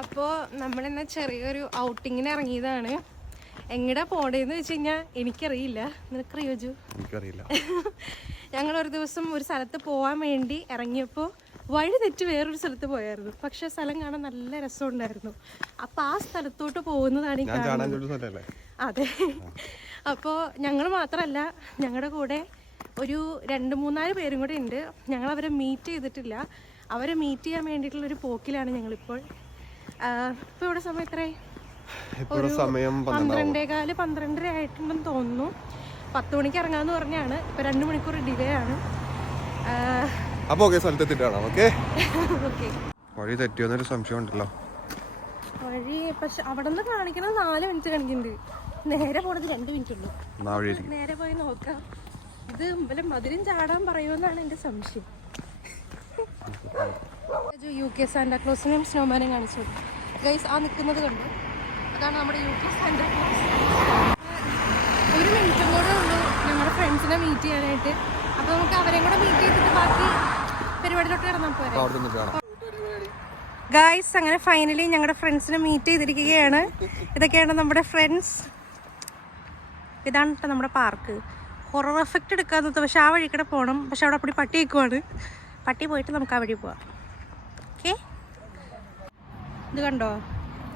അപ്പോൾ നമ്മളെന്നാ ചെറിയൊരു ഔട്ടിങ്ങിന് ഇറങ്ങിയതാണ്. എങ്ങടാ പോണേന്ന് വെച്ച് കഴിഞ്ഞാൽ എനിക്കറിയില്ല. നിനക്കറിയോ ജു? എനിക്കറിയില്ല. ഞങ്ങൾ ഒരു ദിവസം ഒരു സ്ഥലത്ത് പോകാൻ വേണ്ടി ഇറങ്ങിയപ്പോൾ വഴി തെറ്റി വേറൊരു സ്ഥലത്ത് പോയായിരുന്നു. പക്ഷെ സ്ഥലം കാണാൻ നല്ല രസമുണ്ടായിരുന്നു. അപ്പൊ ആ സ്ഥലത്തോട്ട് പോകുന്നതാണ് ഈ കാണുന്നത്. അതെ. അപ്പോൾ ഞങ്ങൾ മാത്രമല്ല, ഞങ്ങളുടെ കൂടെ ഒരു 2-3 പേരും കൂടെ ഉണ്ട്. ഞങ്ങൾ അവരെ മീറ്റ് ചെയ്തിട്ടില്ല. അവരെ മീറ്റ് ചെയ്യാൻ വേണ്ടിയിട്ടുള്ളൊരു പോക്കിലാണ് ഞങ്ങളിപ്പോൾ. ഇപ്പോൾ ഇവിടെ സമയം എത്രയായി? 12:15 ആയിട്ടുണ്ടെന്ന് തോന്നുന്നു. 10 മണിക്ക് ഇറങ്ങാന്ന് പറഞ്ഞാണ്. ഇപ്പൊ 2 മണിക്കൂർ ഡിലേ ആണ്. വഴി തെറ്റിയോന്നൊരു സംശയം ഉണ്ടല്ലോ. വഴി പക്ഷെ അവിടെ നിന്ന് കാണിക്കണത് 4 മിനിറ്റ് കാണിക്കുന്നുണ്ട്. നേരെ പോണത് 2 മിനിറ്റ് ഉള്ളൂ. നേരെ പോയി നോക്കാം. ഇത് മുമ്പിലും മധുരം ചാടാൻ പറയുമെന്നാണ് എന്റെ സംശയം. UK സാന്റാക്ലോസിനെയും സ്നോമാനെയും കാണിച്ചു. ഗൈസ്, ആ നിൽക്കുന്നത് കണ്ടു, അതാണ് നമ്മുടെ UK സാന്റാക്ലോസ്. 1 മിനിറ്റും കൂടെ ഉള്ളൂ ഞങ്ങളുടെ ഫ്രണ്ട്സിനെ മീറ്റ് ചെയ്യാനായിട്ട്. അപ്പൊ നമുക്ക് അവരെയും കൂടെ മീറ്റ് ചെയ്തിട്ട് ബാക്കി പരിപാടിയിലോട്ട് കിടന്നാൽ പോരെ. ഗൈസ്, അങ്ങനെ ഫൈനലി ഞങ്ങളുടെ ഫ്രണ്ട്സിനെ മീറ്റ് ചെയ്തിരിക്കുകയാണ്. ഇതൊക്കെയാണ് നമ്മുടെ ഫ്രണ്ട്സ്. ഇതാണ് കേട്ടോ നമ്മുടെ പാർക്ക്. Horror effect എടുക്കാന്നത്. പക്ഷെ ആ വഴി കൂടെ പോകണം. പക്ഷെ അവിടെ അപ്പടി പട്ടി വെക്കുവാണ്. പട്ടി പോയിട്ട് നമുക്ക് ആ വഴി പോവാം. ഓക്കെ, ഇത് കണ്ടോ?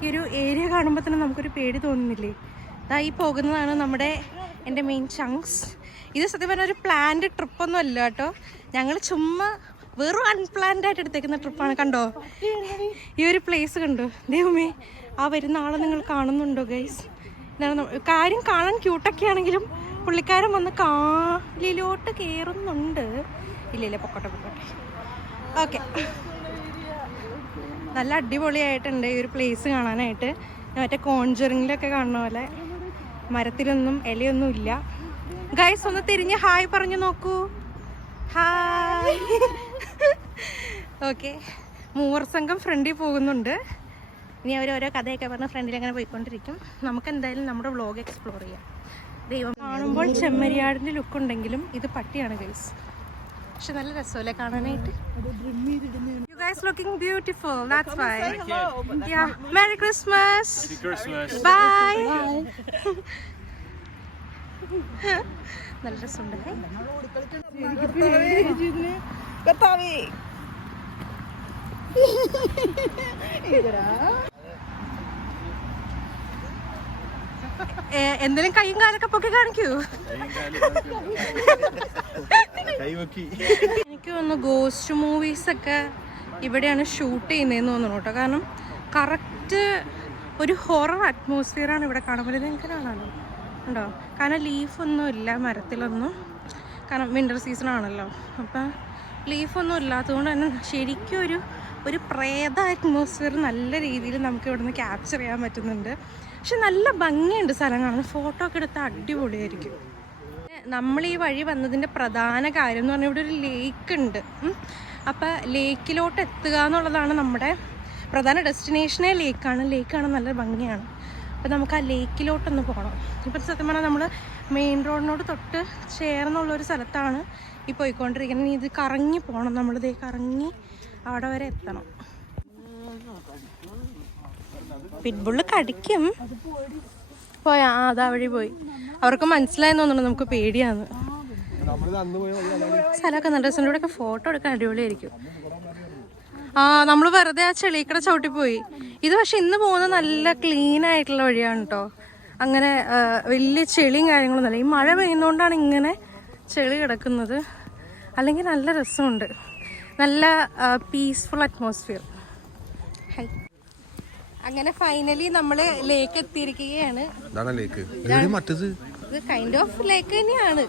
ഈ ഒരു ഏരിയ കാണുമ്പോൾ തന്നെ നമുക്കൊരു പേടി തോന്നുന്നില്ലേ? ഈ പോകുന്നതാണ് എൻ്റെ മെയിൻ ചങ്ക്സ്. ഇത് സത്യം പറഞ്ഞാൽ ഒരു പ്ലാൻഡ് ട്രിപ്പൊന്നും അല്ല കേട്ടോ. ഞങ്ങൾ ചുമ്മാ വെറും അൺപ്ലാൻഡ് ആയിട്ട് എടുത്തേക്കുന്ന ട്രിപ്പാണ്. കണ്ടോ ഈ ഒരു പ്ലേസ് കണ്ടോ? ദൈവമേ, ആ വരുന്ന ആളെ നിങ്ങൾ കാണുന്നുണ്ടോ ഗൈസ്? കാര്യം കാണാൻ ക്യൂട്ടൊക്കെ ആണെങ്കിലും പുള്ളിക്കാരൻ വന്ന് കാലിലോട്ട് കയറുന്നുണ്ട്. ഇല്ല, പൊക്കോട്ടെ. ഓക്കെ, നല്ല അടിപൊളിയായിട്ടുണ്ട് ഈ ഒരു പ്ലേസ് കാണാനായിട്ട്. മറ്റേ കോൺജറിങ്ങിലൊക്കെ കാണുന്ന പോലെ മരത്തിലൊന്നും ഇലയൊന്നും ഇല്ല. ഗൈസ്, ഒന്ന് തിരിഞ്ഞ് ഹായ് പറഞ്ഞു നോക്കൂ. ഹായ്. ഓക്കെ, 3 സംഘം ഫ്രണ്ടിൽ പോകുന്നുണ്ട്. ഇനി അവർ ഓരോ കഥയൊക്കെ പറഞ്ഞ് ഫ്രണ്ടിൽ അങ്ങനെ പോയിക്കൊണ്ടിരിക്കും. നമുക്ക് എന്തായാലും നമ്മുടെ വ്ളോഗ് എക്സ്പ്ലോർ ചെയ്യാം. ദൈവം, കാണുമ്പോൾ ചെമ്മരിയാടിൻ്റെ ലുക്ക് ഉണ്ടെങ്കിലും ഇത് പട്ടിയാണ് ഗൈസ്. പക്ഷെ നല്ല രസമല്ലേ കാണാനായിട്ട്? You guys looking beautiful, that's why. Yeah, Merry Christmas. Bye. നല്ല രസമുണ്ട്. എന്തെങ്കിലും കൈയും കാലൊക്കെ പൊക്കി കാണിക്കൂ. എനിക്ക് തോന്നുന്നു ഗോസ്റ്റ് മൂവീസ് ഒക്കെ ഇവിടെയാണ് ഷൂട്ട് ചെയ്യുന്നതെന്ന് തോന്നുന്നു കേട്ടോ. കാരണം കറക്റ്റ് ഒരു ഹൊറർ അറ്റ്മോസ്ഫിയറാണ് ഇവിടെ കാണുമ്പോൾ. ഇത് എനിക്ക് കാണാമല്ലോ, ഉണ്ടോ? കാരണം ലീഫൊന്നും ഇല്ല മരത്തിലൊന്നും. കാരണം വിൻ്റർ സീസൺ ആണല്ലോ. അപ്പം ലീഫൊന്നും ഇല്ലാത്തതുകൊണ്ട് തന്നെ ശരിക്കും ഒരു പ്രേത അറ്റ്മോസ്ഫിയർ നല്ല രീതിയിൽ നമുക്ക് ഇവിടെ നിന്ന് ക്യാപ്ചർ ചെയ്യാൻ പറ്റുന്നുണ്ട്. പക്ഷെ നല്ല ഭംഗിയുണ്ട് സ്ഥലം കാണാൻ. ഫോട്ടോ ഒക്കെ എടുത്താൽ അടിപൊളിയായിരിക്കും. നമ്മൾ ഈ വഴി വന്നതിൻ്റെ പ്രധാന കാര്യം എന്ന് പറഞ്ഞാൽ ഇവിടെ ഒരു ലേക്ക് ഉണ്ട്. അപ്പം ലേക്കിലോട്ട് എത്തുക എന്നുള്ളതാണ് നമ്മുടെ പ്രധാന ഡെസ്റ്റിനേഷനേ ലേക്കാണ്. ലേക്ക് കാണാൻ നല്ല ഭംഗിയാണ്. അപ്പം നമുക്ക് ആ ലേക്കിലോട്ടൊന്ന് പോകണം. ഇപ്പം സത്യം പറഞ്ഞാൽ നമ്മൾ മെയിൻ റോഡിനോട് തൊട്ട് ചേർന്നുള്ളൊരു സ്ഥലത്താണ് ഈ പോയിക്കൊണ്ടിരിക്കുന്നത്. ഇനി ഇത് കറങ്ങി പോകണം. നമ്മളിതേ കറങ്ങി അവിടെ വരെ എത്തണം. പിറ്റ്ബുള്ള് കടിക്കും. പോയാ? അതാ വഴി പോയി. അവർക്ക് മനസ്സിലായെന്ന് തോന്നുന്നു നമുക്ക് പേടിയാന്ന്. സ്ഥലമൊക്കെ നല്ല രസം. ഇവിടെയൊക്കെ ഫോട്ടോ എടുക്കാൻ അടിപൊളിയായിരിക്കും. നമ്മൾ വെറുതെ ആ ചെളിക്കട ചവിട്ടിപ്പോയി. ഇത് പക്ഷെ ഇന്ന് പോകുന്നത് നല്ല ക്ലീൻ ആയിട്ടുള്ള വഴിയാണ് കേട്ടോ. അങ്ങനെ വലിയ ചെളിയും കാര്യങ്ങളൊന്നും അല്ല. ഈ മഴ പെയ്യുന്നതുകൊണ്ടാണ് ഇങ്ങനെ ചെളി കിടക്കുന്നത്. അല്ലെങ്കിൽ നല്ല രസമുണ്ട്. നല്ല പീസ്ഫുൾ അറ്റ്മോസ്ഫിയർ. ഹൈ, അങ്ങനെ ഫൈനലി നമ്മള് ലേക്ക് എത്തിയിരിക്കുകയാണ്. ഇത് കൈൻഡ് ഓഫ് ലേക്ക് തന്നെയാണ്.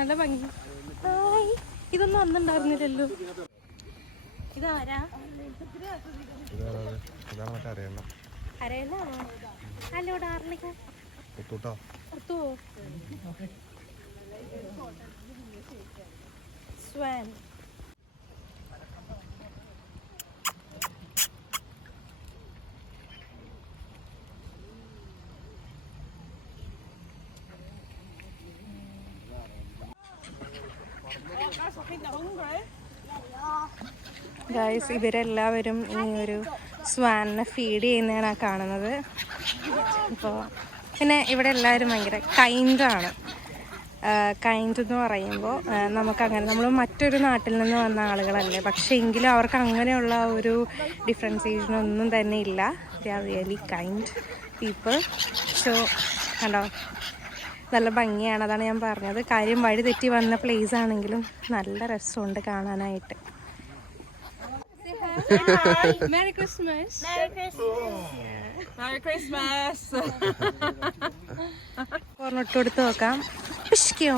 നല്ല ഭംഗി. ഇതൊന്നും അന്നുണ്ടായിരുന്നില്ലല്ലോ. ഇതാരാ? അരയന്നാണോ? അല്ലോ ഡാർലിംഗ്. സ്വാൻ. ഗൈസ് ഇവരെല്ലാവരും ഈ ഒരു സ്വാനിനെ ഫീഡ് ചെയ്യുന്നതാണ് കാണുന്നത്. അപ്പോൾ പിന്നെ ഇവിടെ എല്ലാവരും ഭയങ്കര കൈൻഡാണ്. കൈൻഡ് എന്ന് പറയുമ്പോൾ നമുക്കങ്ങനെ നമ്മൾ മറ്റൊരു നാട്ടിൽ നിന്ന് വന്ന ആളുകളല്ലേ, പക്ഷേ എങ്കിലും അവർക്ക് അങ്ങനെയുള്ള ഒരു ഡിഫറൻസിയേഷനൊന്നും തന്നെ ഇല്ല. They are really kind people. So കണ്ടോ, നല്ല ഭംഗിയാണ്. അതാണ് ഞാൻ പറഞ്ഞത്. കാര്യം വഴി തെറ്റി വന്ന പ്ലേസ് ആണെങ്കിലും നല്ല രസമുണ്ട് കാണാനായിട്ട്. Merry Christmas. Merry Christmas. Merry Christmas. ഇട്ട് കൊടുത്ത് നോക്കാം. പിഷ്കോ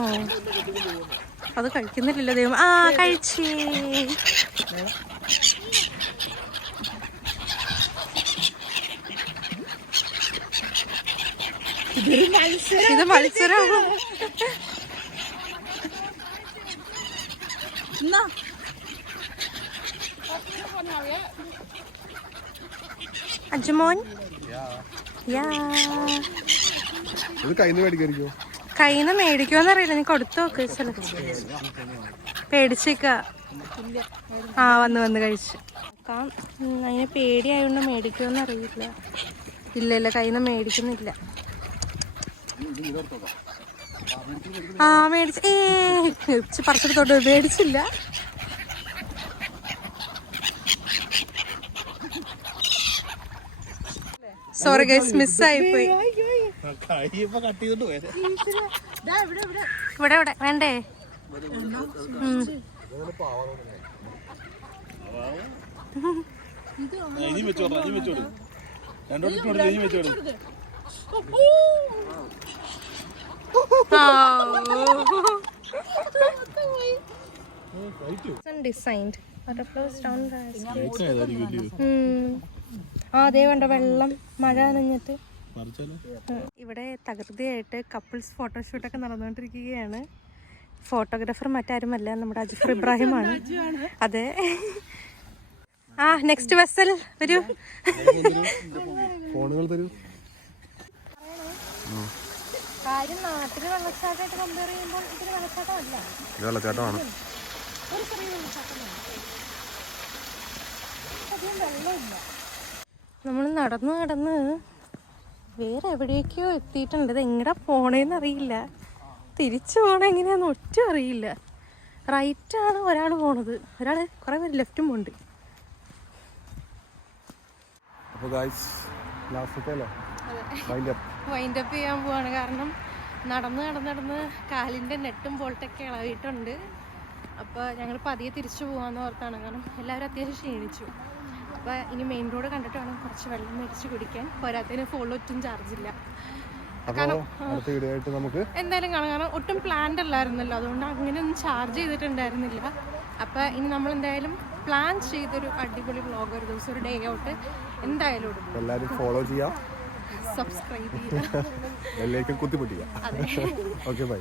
അത് കഴിക്കുന്നില്ലല്ലോ ദൈവം. ആ കഴിച്ചേ. ഇത് മത്സരമാണ്. അജുമോൻ കയ്യിന്ന് മേടിക്കുമെന്നറിയില്ല. നീ കൊടുത്തു നോക്ക്. പേടിച്ചേക്ക. ആ വന്ന് കഴിച്ചു. അതിന് പേടിയായോണ്ട് മേടിക്കുമെന്ന് അറിയില്ല. ഇല്ല കയ്യിന്ന് മേടിക്കുന്നില്ല. ആ മേടിച്ച് പറിച്ചെടുത്തോട്ട് മേടിച്ചില്ല. Sorry guys, മിസ്സായിപ്പോയി. ഇവിടെ വേണ്ടേ? ഡിസൈൻഡ് ബട്ടർഫ്ലൈസ് ഡൗൺ ദ അതേ വേണ്ട വെള്ളം മഴ നനഞ്ഞിട്ട്. ഇവിടെ തകൃതിയായിട്ട് കപ്പിൾസ് ഫോട്ടോഷൂട്ടൊക്കെ നടന്നുകൊണ്ടിരിക്കുകയാണ്. ഫോട്ടോഗ്രാഫർ മറ്റാരുമല്ല, നമ്മുടെ അജ്ഫർ ഇബ്രാഹിമാണ്. അതെ. നെക്സ്റ്റ് വെസൽ വരൂ. കാര്യം നാട്ടില് വെള്ളച്ചാട്ടമായിട്ട് കമ്പയർ ചെയ്യുമ്പോൾ ഇതിന് വെള്ളച്ചാട്ടമല്ല. വെള്ളച്ചാട്ടമാണ്. ഒരു ചെറിയ വെള്ളച്ചാട്ടമാണ്. അധികം വെള്ളമില്ല. നമ്മൾ നടന്ന് വേറെ എവിടേക്കോ എത്തിയിട്ടുണ്ട്. ഇത് എങ്ങടെ പോണേന്ന് അറിയില്ല. തിരിച്ചു പോണ എങ്ങനെയാന്ന് ഒട്ടും അറിയില്ല. റൈറ്റാണ് ഒരാൾ പോണത്, ഒരാൾ കുറെ പേര് ലെഫ്റ്റും പോണ്ട്. വൈൻഡ് അപ്പ് ചെയ്യാൻ പോവാണ്. കാരണം നടന്ന് കാലിൻ്റെ നെട്ടും ബോൾട്ടൊക്കെ ഇളകിയിട്ടുണ്ട്. അപ്പോൾ ഞങ്ങൾ പതിയെ തിരിച്ചു പോകാമെന്ന് ഓർത്താണ്. കാരണം എല്ലാവരും അത്യാവശ്യം ക്ഷീണിച്ചു. അപ്പോൾ ഇനി മെയിൻ റോഡ് കണ്ടിട്ട് വേണം കുറച്ച് വെള്ളം മേടിച്ച് കുടിക്കാൻ. പോരാത്തതിന് ഫോണിൽ ഒട്ടും ചാർജില്ല. എന്തായാലും കാണാം. കാരണം ഒട്ടും പ്ലാൻഡ് അല്ലായിരുന്നല്ലോ, അതുകൊണ്ട് അങ്ങനെയൊന്നും ചാർജ് ചെയ്തിട്ടുണ്ടായിരുന്നില്ല. അപ്പോൾ ഇനി നമ്മൾ എന്തായാലും പ്ലാൻ ചെയ്തൊരു അടിപൊളി വ്ളോഗ് ഒരു ദിവസം, ഒരു ഡേ ഔട്ട് എന്തായാലും ഇടും. എല്ലാവരും ഫോളോ ചെയ്യാം, സബ്സ്ക്രൈബ് ചെയ്യാം, കുത്തിപ്പൊട്ടിക്കാം. അതെ. Okay, by.